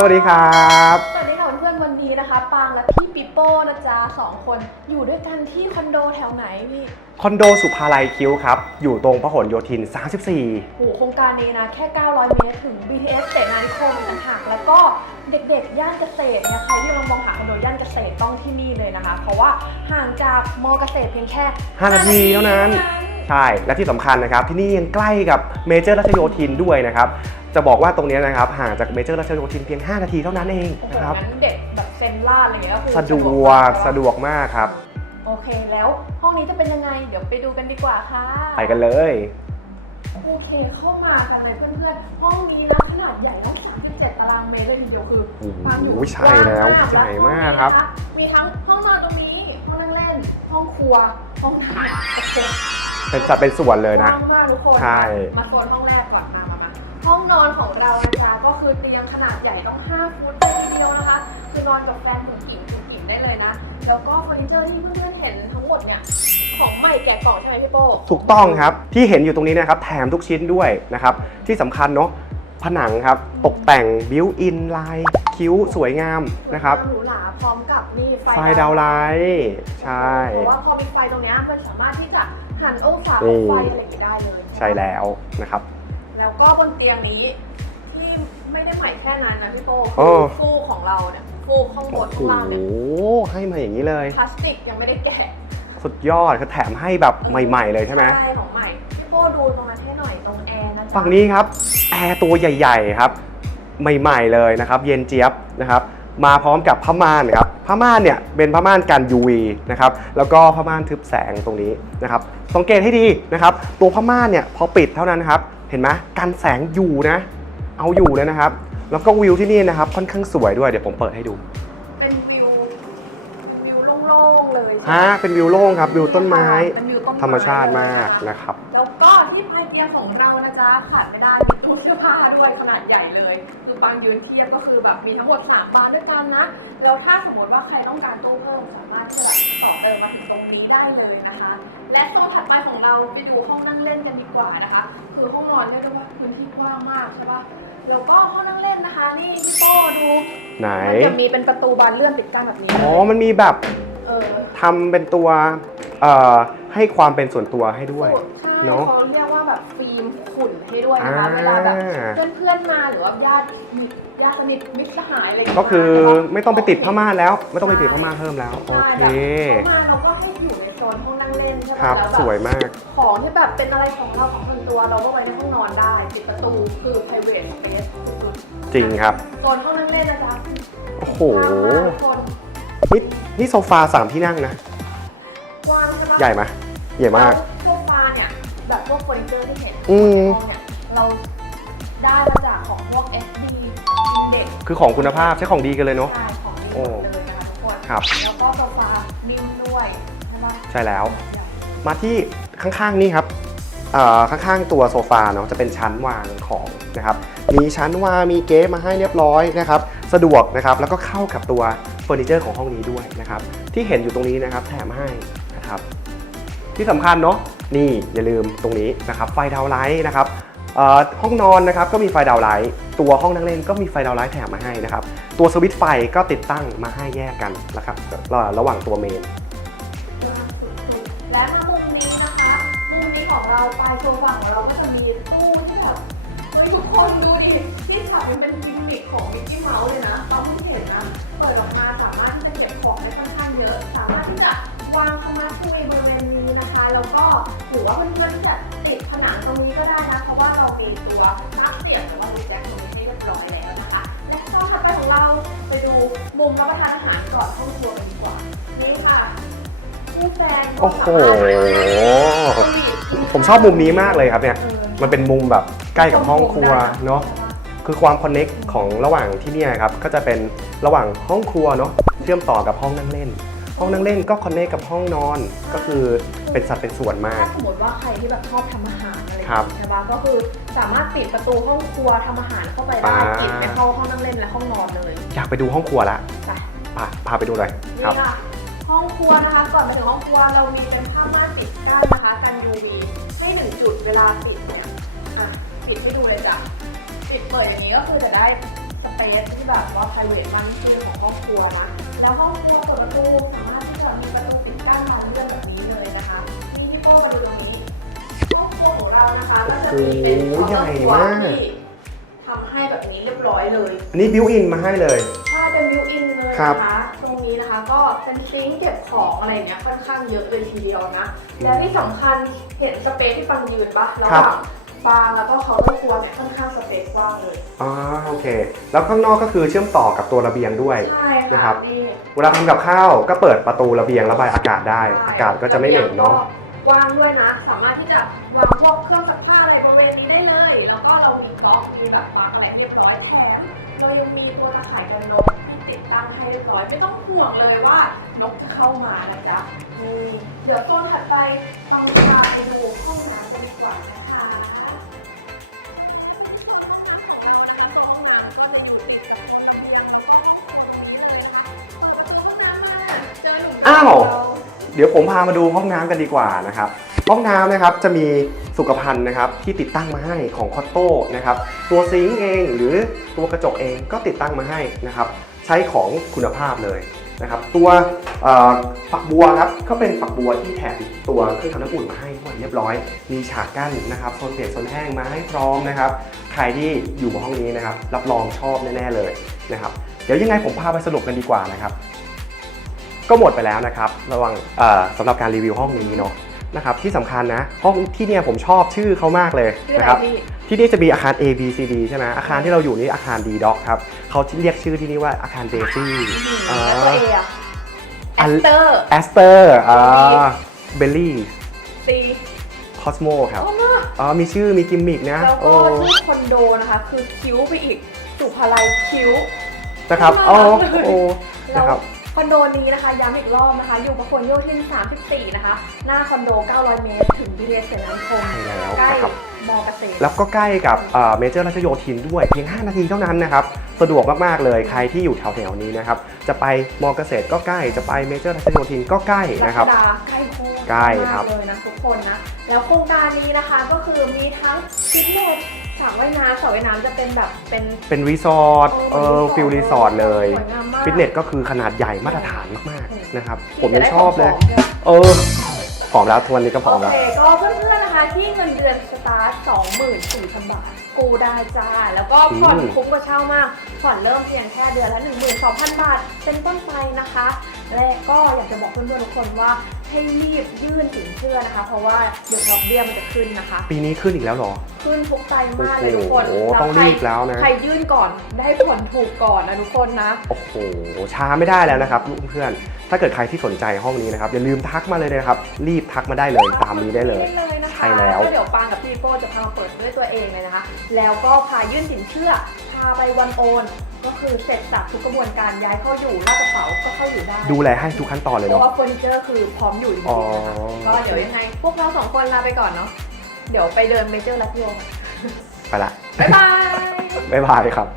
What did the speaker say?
สวัสดีครับสวัสดีค่ะเพื่อนๆวันนี้นะคะ ปางและพี่ปิโป้นะจ๊ะสองคนอยู่ด้วยกันที่คอนโดแถวไหนพี่ คอนโดสุภาลัยคิ้วครับ อยู่ตรงพหลโยธิน 34โหโครงการนี้นะ แค่ 900 เมตรถึง BTS เสนานิคมต่างหากแล้วก็เด็กๆ ย่านเกษตรเนี่ยใครที่กำลังมองหาคอนโดย่านเกษตรต้องที่นี่เลยนะคะ เพราะว่าห่างจากมอเกษตรเพียงแค่5นาทีเท่านั้น ใช่ และที่สำคัญนะครับ ที่นี่ยังใกล้กับเมเจอร์รัชโยธินด้วยนะครับ จะบอกว่าตรงเนี้ยนะครับห่างจากเมเจอร์รัชโยธินเพียง 5 นาทีเท่านั้นเองโอ้โหนะครับ งั้นเด็กแบบเซนล่าดอะไรอย่างเงี้ยก็คือสะดวกสะดวกมากครับ โอเคแล้วห้องนี้จะเป็นยังไง เดี๋ยวไปดูกันดีกว่าค่ะ ไปกันเลย โอเคเข้ามากันเลยเพื่อนๆ ห้องนี้นะขนาดใหญ่นะ37ตารางเมตรเลยทีเดียวคือโอ้โหความอยู่ใช่แล้วกางใหญ่มากครับ และห้องนี้นะคะมีทั้งห้องนอนตรงนี้ ห้องนั่งเล่น ห้องครัว ห้องน้ำโอ้โหเป็นสัดเป็นส่วนเลยนะ กว้างมากทุกคน ใช่ มาโซนห้องแรกก่อนมามามา ห้องนอนของเรานะคะก็คือเตียงขนาดใหญ่ต้อง 5 ฟุตเลยทีเดียวนะคะ คือนอนกับแฟนถึงกิ่งถึงกิ่งได้เลยนะ แล้วก็เฟอร์นิเจอร์ที่เพื่อนๆเห็นทั้งหมดเนี่ยของใหม่แกะกล่องใช่ไหมพี่โป้ถูกต้องครับที่เห็นอยู่ตรงนี้นะครับแถมทุกชิ้นด้วยนะครับที่สำคัญเนาะผนังครับตกแต่งบิวอินลายคิ้วสวยงามนะครับหรูหราพร้อมกับนี่ไฟไฟดาวไลท์ใช่เพราะว่าพอมีไฟตรงเนี้ยมันสามารถที่จะหันองศานี่ของไฟอะไรอย่างงี้ได้เลยใช่แล้วนะครับ แล้วก็บนเตียงนี้ที่ไม่ได้ใหม่แค่นั้นนะพี่โป้โอ้คือฟูกของเราเนี่ยฟูกข้างบโอ้นโหข้างล่างเนี่ยให้มาอย่างนี้เลย พลาสติกยังไม่ได้แกะสุดยอดคือแถมให้แบบใหม่ ๆ เลยใช่ไหมใช่ของใหม่พี่โป้ดูตรงนั้นให้หน่อยตรงแอร์นะจ๊ะฝั่งนี้ครับแอร์ตัวใหญ่ ๆ ครับ ใหม่ ๆ เลยนะครับ เย็นเจี๊ยบนะครับ มาพร้อมกับผ้าม่านครับผ้าม่านเนี่ยเป็นผ้าม่านกัน UV นะครับแล้วก็ผ้าม่านทึบแสงตรงนี้นะครับสังเกตให้ดีนะครับ ตัวผ้าม่านเนี่ยพอปิดเท่านั้นครับ เห็นไหมกันแสงอยู่นะ เอาอยู่เลยนะครับ แล้วก็วิวที่นี่นะครับ ค่อนข้างสวยด้วยเดี๋ยวผมเปิดให้ดูเป็นวิววิวโล่งๆเลยใช่ไหมฮะเป็นวิวโล่งครับวิวต้นไม้เป็นวิวต้นไธรรมชาติมากเลยนะครับ แล้วก็ ที่ภายเตียงของเรานะจ๊ะขาดไม่ได้มีตู้เสื้อผ้าด้วยขนาดใหญ่เลย คือบางยืนเทียบก็คือแบบมีทั้งหมด3บานด้วยกันนะ แล้วถ้าสมมติว่าใครต้องการตู้เพิ่มสามารถที่จะต่อเติมมาถึงตรงนี้ได้เลยนะคะ และโซนถัดไปของเราไปดูห้องนั่งเล่นกันดีกว่านะคะ คือห้องนอนเรียกได้ว่าพื้นที่กว้างมากใช่ปะแล้วก็ห้องนั่งเล่นนะคะ นี่พี่โป้ดูไหน มันจะมีเป็นประตูบานเลื่อนติดกันแบบนี้อ๋อมันมีแบบเออทำเป็นตัวเอ่อให้ความเป็นส่วนตัวให้ด้วย ใช่เนอะเขาเรี ด้วยนะคะอ่าเวลาแบบเพื่อนๆมาหรือว่าญาติมิตรญาติสนิทมิตรสหายอะไรย่างก็เงี้ยคือไม่ต้องไปติดผ้าม่านแล้ว ไม่ต้องไปติดผ้าม่านเพิ่มแล้ว โอใช่เคแบบเขามาเราก็ให้อยู่ในโซนห้องนั่งเล่นใช่ไหมครับแล้วแบบสวยมาก ของที่แบบเป็นอะไรของเราของส่วนตัวเราก็ไว้ในห้องนอนได้ปิดประตูคือ private space สุดจริงครับๆโซนห้องนั่งเล่นนะจ๊ะโอ้โหกว้างมากทุกคนนี่นี่โซฟาสามที่นั่งนะกว้างใช่ไหมใหญ่ไหมใหญ่มากแล้วโซฟาเนี่ยแบบพวกเฟอร์นิเจอร์ที่เห็นอืมห้องเนี่ย เราได้มาจากของพวก SD เด็กคือของคุณภาพใช้ของดีกันเลยเนาะ ใช่ของดีโอ้หมดเลยนะคะทุกคนครับ แล้วก็โซฟานิ่มด้วยใช่ปะใช่แล้ว มาที่ข้างๆนี่ครับเอ่อข้างๆตัวโซฟาเนาะจะเป็นชั้นวางของนะครับ มีชั้นวางมีเก๊มาให้เรียบร้อยนะครับ สะดวกนะครับแล้วก็เข้ากับตัวเฟอร์นิเจอร์ของห้องนี้ด้วยนะครับ ที่เห็นอยู่ตรงนี้นะครับ แถมให้นะครับ ที่สำคัญเนาะนี่อย่าลืมตรงนี้นะครับ ไฟดาวน์ไลท์นะครับเอ่อ ห้องนอนนะครับก็มีไฟดาวไลท์ตัวห้องนั่งเล่นก็มีไฟดาวไลท์แถมมาให้นะครับตัวสวิตช์ไฟก็ติดตั้งมาให้แยกกันนะครับระระหว่างตัวเมน และมามุมนี้นะคะมุมนี้ของเราปลายโซฟาของเราก็จะมีตู้ที่แบบเฮ้ยทุกคนดูดิที่ฉากมันเป็นกิมมิคของมิกกี้เมาส์เลยนะตอนที่งเห็นนะ เปิดออกมาสามารถที่จะเก็บของได้ค่อนข้างเยอะ สามารถที่จะ วางคอมมาช่วยบริเวณนี้นะคะ แล้วก็หรือว่าเพื่อนๆที่จะติดผนังตรงนี้ก็ได้นะเพราะว่าเรามีตัวปลั๊กเสียบหรือว่าลูกแจ็คตรงนี้ให้เรียบร้อยแล้วนะคะ และตอนถัดไปของเราไปดูมุมรับประทานอาหารก่อนห้องครัวกันดีกว่านี่ค่ะผู้แฟนโอ้โหสวีทกินผมชอบมุมนี้มากเลยครับเนี่ยออมันเป็นมุมแบบใกล้กับห้องครัวเนาะใช่ปคือความคอนเน็กของระหว่างที่เนี่ยครับ ก็จะเป็นระหว่างห้องครัวเนาะ เชื่อมต่อกับห้องนั่งเล่น ห้องนั่งเล่นก็คอนเน็กกับห้องนอนก็คือเป็นสัดเป็นส่วนมาก ถ้าสมมติว่าใครที่แบบชอบทำอาหารอะไรอย่างครับเงี้ยใช่ปะก็คือสามารถปิดประตูห้องครัวทำอาหารเข้าไปได้อ่ากลิ่นไม่เข้าห้องนั่งเล่นและห้องนอนเลยอยากไปดูห้องครัวละไปพาพาไปดูหน่อยครับนี่ค่ะห้องครัวนะคะก่อนมาถึงห้องครัวเรามีเป็นผ้าม่านปิดกั้นนะคะกัน UV ให้หนึ่งจุดเวลาปิดเนี่ยอะปิดให้ดูเลยจ้ะปิดเปิดอย่างนี้ก็คือจะได้สเปซที่แบบว่า private มากที่สุดของครอบครัวนะแล้วห้องครัวเปิดประตู โอ้โหใหญ่มากที่ทำให้แบบนี้เรียบร้อยเลย อันนี้บิวอินมาให้เลย ใช่เป็นบิวอินเลยครับนะคะ ตรงนี้นะคะก็เป็นซิงค์เก็บของอะไรเงี้ยค่อนข้างเยอะเลยทีเดียวนะ และที่สำคัญเห็นสเปซที่ปังยืนปะระหว่างปางแล้วก็เคาน์เตอร์ครัวเนี่ยค่อนข้างสเปซกว้างเลย อ๋อโอเค แล้วข้างนอกก็คือเชื่อมต่อกับตัวระเบียงด้วย ใช่นะครัค่ะบ นี่ เวลาทำกับข้าวก็เปิดประตูระเบียงระบายอากาศได้ อากาศก็จะไม่เหม็นเนาะ กว้างด้วยนะ สามารถที่จะวางพวกเครื่องซักผ้าอะไรบริเวณนี้ได้เลย แล้วก็เรามีก๊อกมีแบบปลั๊กอะไรเรียบร้อยแถมเรายังมีตัวตะข่ายกันนกที่ติดตั้งให้เรียบร้อย ไม่ต้องห่วงเลยว่านกจะเข้ามานะจ๊ะนี่เดี๋ยวโซนถัดไปต้องพาไปดูห้องน้ำกันดีกว่านะคะเจอหนุ่มอ้าว เดี๋ยวผมพามาดูห้องน้ำกันดีกว่านะครับ ห้องน้ำนะครับจะมีสุขภัณฑ์นะครับที่ติดตั้งมาให้ของคอตโต้นะครับ ตัวซิงค์เองหรือตัวกระจกเองก็ติดตั้งมาให้นะครับ ใช้ของคุณภาพเลยนะครับ ตัวเอ่อฝักบัวครับก็เป็นฝักบัวที่แถมตัวเครื่องทำน้ำอุ่นมาให้ด้วยเรียบร้อย มีฉากกั้นนะครับโซนเปียกโซนแห้งมาให้พร้อมนะครับ ใครที่อยู่ห้องนี้นะครับ รับรองชอบแน่ๆเลยนะครับ เดี๋ยวยังไงผมพาไปสรุปกันดีกว่านะครับ ก็หมดไปแล้วนะครับระหวังเอ่อสำหรับการรีวิวห้องนี้เนาะนะครับที่สำคัญนะห้องที่เนี่ยผมชอบชื่อเขามากเลยชื่ออะนะไรครับพี่ที่นี่จะมีอาคาร A B C D ใช่ไหมอาคารที่เราอยู่นี่อาคาร D Doc ครับเขาเรียกชื่อที่นี่ว่าอาคาร Daisy อ่าแล้วตัวเออะแออันสเตอร์ a s t e r อ่า Belly ซี Cosmo ครับโอ้มากอ๋อมีชื่อมีกิมมิกนะแล้วโอ้ก็ที่คอนโดนะคะ คือคิ้วไปอีกสุภาลัยคิ้วนะครับน่ารักโอ้เลยโอ้แล้วนะครับค อนโดนี้นะคะย้ำอีกรอบนะคะ อยู่ประคนโยธิน 34 นะคะ หน้าคอนโด 900 เมตร ถึง BTS เสนานิคมใช่แล้วใกล้นะครับ มอเกษตรแล้วก็ใกล้กับเมเจอร์รัชโยธินด้วยเพียง 5 นาทีเท่านั้นนะครับ สะดวกมาก ๆ เลยใครที่อยู่แถวๆนี้นะครับ จะไปมอเกษตรก็ใกล้จะไปเมเจอร์รัชโยธินก็ใกล้รันะคชรับ ดาใกล้โคตรใกล้ครับมากเลยนะทุกคนนะ แล้วโครงการนี้นะคะก็คือมีทั้งฟิตเนส สระว่ายน้ำสระว่ายน้ำจะเป็นแบบเป็น เป็นรีสอร์ทเออฟิลรีสอร์ทเลย สวยงามมากฟิตเนสก็คือขนาดใหญ่มาตรฐานมากๆนะครับ ผมจะยังได้ชอบเลยผมๆใช่ไหมเออผอมแล้วทุกวันนี้ก็ผอมโอแล้ว เคก็เพื่อนๆนะคะที่เงินเดือนสตาร์ท24,000 บาท กูได้จ้า แล้วก็ผ่อนอืม คุ้มกว่าเช่ามาก ผ่อนเริ่มเพียงแค่เดือนละ 12,000 บาท เป็นต้นไปนะคะ และก็อยากจะบอกเพื่อนๆทุกคนว่าให้รีบยื่นสินเชื่อนะคะ เพราะว่าเดี๋ยวดอกเบี้ยมันจะขึ้นนะคะ ปีนี้ขึ้นอีกแล้วเหรอ ขึ้นทุกไตรมาสเลยทุกคนโอ้โหแล้วต้องรีบแล้วนะ ใครยื่นก่อนได้ผลถูกก่อนนะทุกคนนะ โอ้โหช้าไม่ได้แล้วนะครับเพื่อนๆถ้าเกิดใครที่สนใจห้องนี้นะครับอย่าลืมทักมาเลยนะครับ รีบทักมาได้เลยตามนี้ได้เลย ได้เลยนะคะใช่แล้วเดี๋ยวปางกับพี่โป้จะพามาเปิดด้วยตัวเองเลยนะคะ แล้วก็พายื่นสินเชื่อ พาไปวันโอน ก็คือเสร็จสับทุกกระบวนการย้ายเข้าอยู่ลาดกระเป๋าก็เข้าอยู่ได้ ดูแลให้ทุกขั้นตอนเลยเพราะเนาะ ว่าเฟอร์นิเจอร์คือพร้อมอยู่จริงอ๋อๆนะคะก็เดี๋ยวยังไง พวกเราสองคนลาไปก่อนเนาะ เดี๋ยวไปเดินเมเจอร์ลัทโยไปละ บ๊ายบาย บ๊ายบายครับ